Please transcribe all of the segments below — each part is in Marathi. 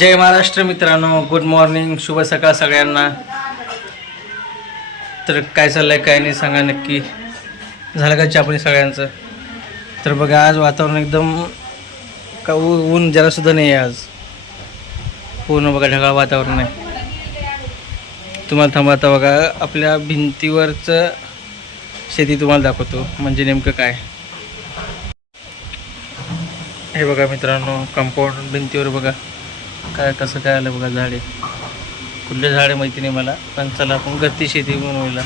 जय महाराष्ट्र मित्रांनो गुड मॉर्निंग शुभ सकाळ सगळ्यांना. तर काय चाललंय काय नाही सांगा नक्की. झालं का चापणी सगळ्यांचं? तर बघा आज वातावरण एकदम का ऊ- ऊन जरासुद्धा नाही आहे आज. पूर्ण बघा ढगाळ वातावरण आहे. तुम्हाला थांबा आता बघा आपल्या भिंतीवरचं शेती तुम्हाला दाखवतो. म्हणजे नेमकं काय? हे बघा मित्रांनो कंपाऊंड भिंतीवर बघा. काय कसं काय आलं बघा झाडे. कुठले झाडे माहिती नाही मला पण चला आपण गती शेती बनवायला.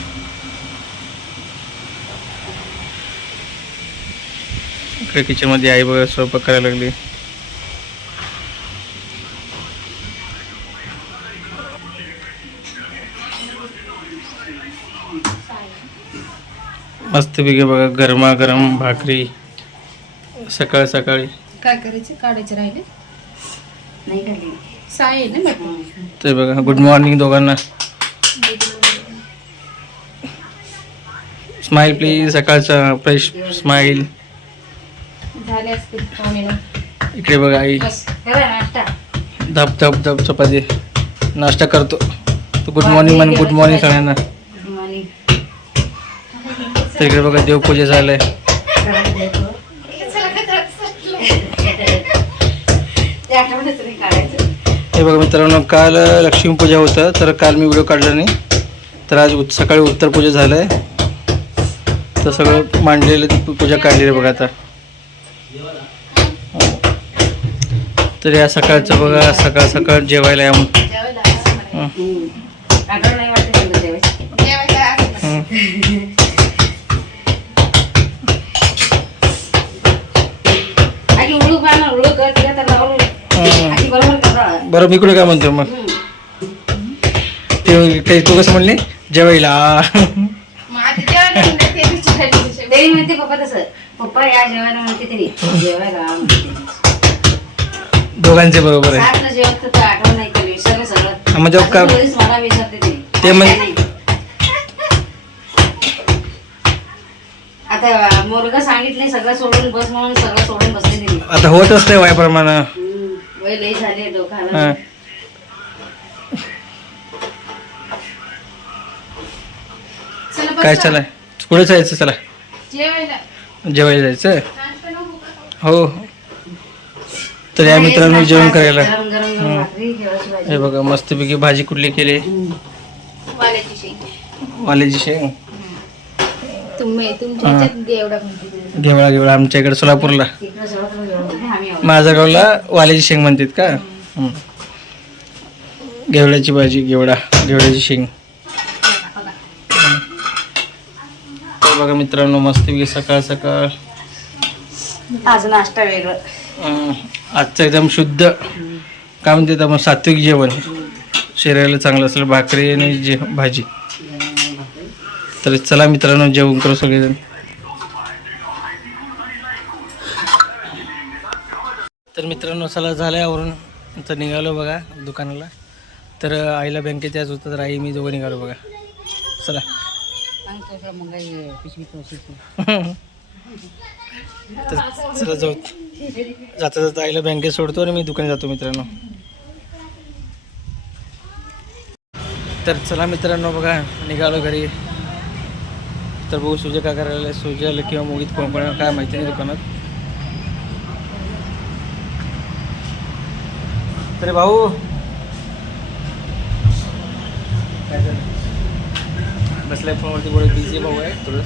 इकडे किचनमध्ये आई बघा स्वयंपाक करायला लागली. मस्त पैकी बघा गरमागरम भाकरी सकाळ सकाळी काय करायचे? काढायचे राहिले? नाही साय ना ते बघा गुड मॉर्निंग दोघांना. स्माईल प्लीज सकाळचा फ्रेश स्माईल झाले असतील पाहुणे नऊ. इकडे बघा आई. बस करा नाश्ता. धप धप धप चपाती. नाश्ता करतो. तो गुड मॉर्निंग म्हण गुड मॉर्निंग सगळ्यांना. तर इकडे बघा देवपूजा. झालंय ते काढायचं. हे बघा मित्रांनो काल लक्ष्मीपूजा होतं तर काल मी व्हिडिओ काढला नाही. तर आज उत- सकाळी उत्तर पूजा झालंय. तर सगळं मांडलेलं पूजा काढलेली आहे बघा आता. तर या सकाळचं बघा सकाळ सकाळ जेवायला या मग. बरं मी कुठे काय म्हणतो मग? ते ते तू कसं म्हणली? जेवायला. मग आधी जेवायला म्हणलं, ते दिवशी खायची दिवशी. तरी म्हणते पप्पा तसं पप्पा या जेवायला म्हणते तरी जेवायला म्हणते. दोघांचे बरोबर आहे. जेवत तर आठवण नाही केली विसरलं सगळं मग जेव्हा का- मला विसरते ते. ते म्हण- नाही. आता मुलगा सांगितले सगळं सोडून बस म्हणून सगळं सोडून बसले तिने आता होत असते वयाप्रमाणे. डोकाला हां. चला बस. काय जा. चला कुठे जायचं चला? जेवायला. जेवायला जायचं? का? हो तर या मित्रांनो जेवण करायला. गरम गरम गरम भाकरी जेवायची भाजी हे बघा मस्तपैकी भाजी कुठली केली. वाल्याची शेंग. वाल्याची शेंग. तुम्ही तुमच्या ह्याच्यात एवढा म्हणते घेवळा घेवळा आमच्या इकडे सोलापूरला. माझ्या गावला वाल्याची शेंग म्हणतात का. घेवड्याची भाजी घेवडा घेवड्याची शेंग. तर बघा मित्रांनो मस्तपैकी सकाळ सकाळ. आज नाश्ता वेगळं. आजचं एकदम शुद्ध. काय म्हणते आपण सात्विक जेवण. शरीराला चांगलं असेल भाकरी आणि जे भाजी. तर चला मित्रांनो जेवण करू सगळेजण. मित्रांनो सला झालं आवरून. तर निघालो बघा दुकानाला. तर आईला बँकेत यायचं होतं तर आई मी दोघं निघालो बघा. चला. तर चला जाऊ. जाता जाता आईला बँकेत सोडतो आणि मी दुकानात जातो मित्रांनो. तर चला मित्रांनो बघा निघालो घरी. तर बघू सुजय काय करायला सुजयला किंवा मुगीत कोण आहे, काय माहिती नाही दुकानात. अरे भाऊ. काय बसलाय फोनवरती बोलत बिझी भाऊ आहे थोडं.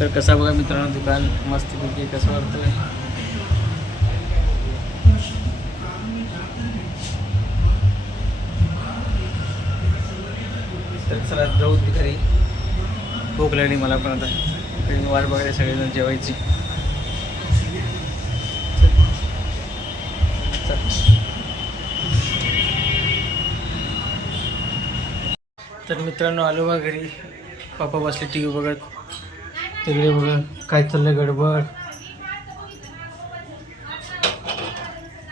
तर कसा बघा मित्रांनो दुकान मस्तपैकी कसं वाटतोय? तर चला जाऊ दे घरी. भूक लागली मला पण आता. वाट बघायला सगळेजण जेवायची. तर मित्रांनो आलो बघा घरी. पापा बसले टी व्ही बघत. तिकडे बघा काय चाललंय गडबड?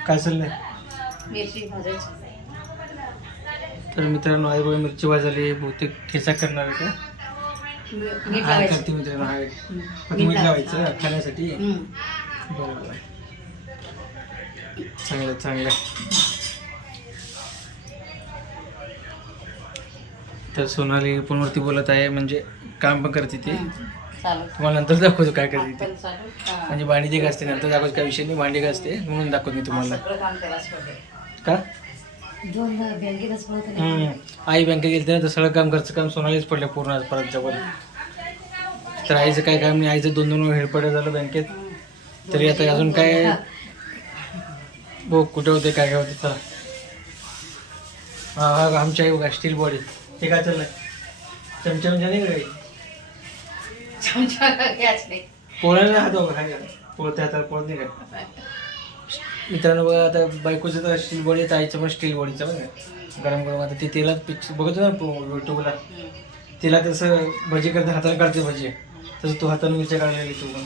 काय चाललंय? मिरची भाजायची तर मित्रांनो आई बघा मिरची वाजली बहुतेक ठेचा करणार आहे का? मीठ लावायचं. मित्रांनो. फक्त मीठ लावायचं. खाण्यासाठी. बरोबर. चांगलं चांगलं. तर सोनाली फोनवरती बोलत आहे म्हणजे काम पण करते ती. चालू तुम्हाला नंतर दाखवतो काय करते ती. म्हणजे भांडी ती घासते नंतर दाखवतो काय विषय नाही. भांडी घासते म्हणून दाखवत मी तुम्हाला. का. आई बँकेत गेली ना तर सगळं काम घरचं काम सोनालीच पडलं पूर्ण आज परत जवळ तर आईचं काय काम नाही. आईचं दोन दोन वेळ हेडपडे झालं बँकेत. तरी आता अजून काय बघ कुठे होते काय काय होते चला. हा हा आमच्या आई बघा स्टील बॉडी हे काय चाललंय? चमचा म्हणजे नाही काही? चमचा पोळ्याला हात बघा काय पोळते हाताला पोळत नाही काय? मित्रांनो बघा आता बायकोचं तर स्टील बॉडी आहे आईचं पण स्टील बॉडीचं बघा. गरम गरम आता ते तेलात पिक्चर बघतो ना युट्यूबला तिला तसं भजी करते हाताने काढते भजी. तसं तू हाताने मिरच्या काढलेली तू पण.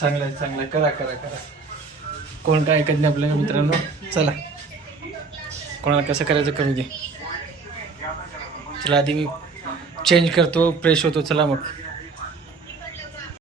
चांगलं आहे चांगलं आहे. करा करा करा. कोण काय ऐकत नाही आपल्याला मित्रांनो. चला. कोणाला कसं करायचं करू दे. चला आधी मी चेंज करतो फ्रेश होतो. चला मग.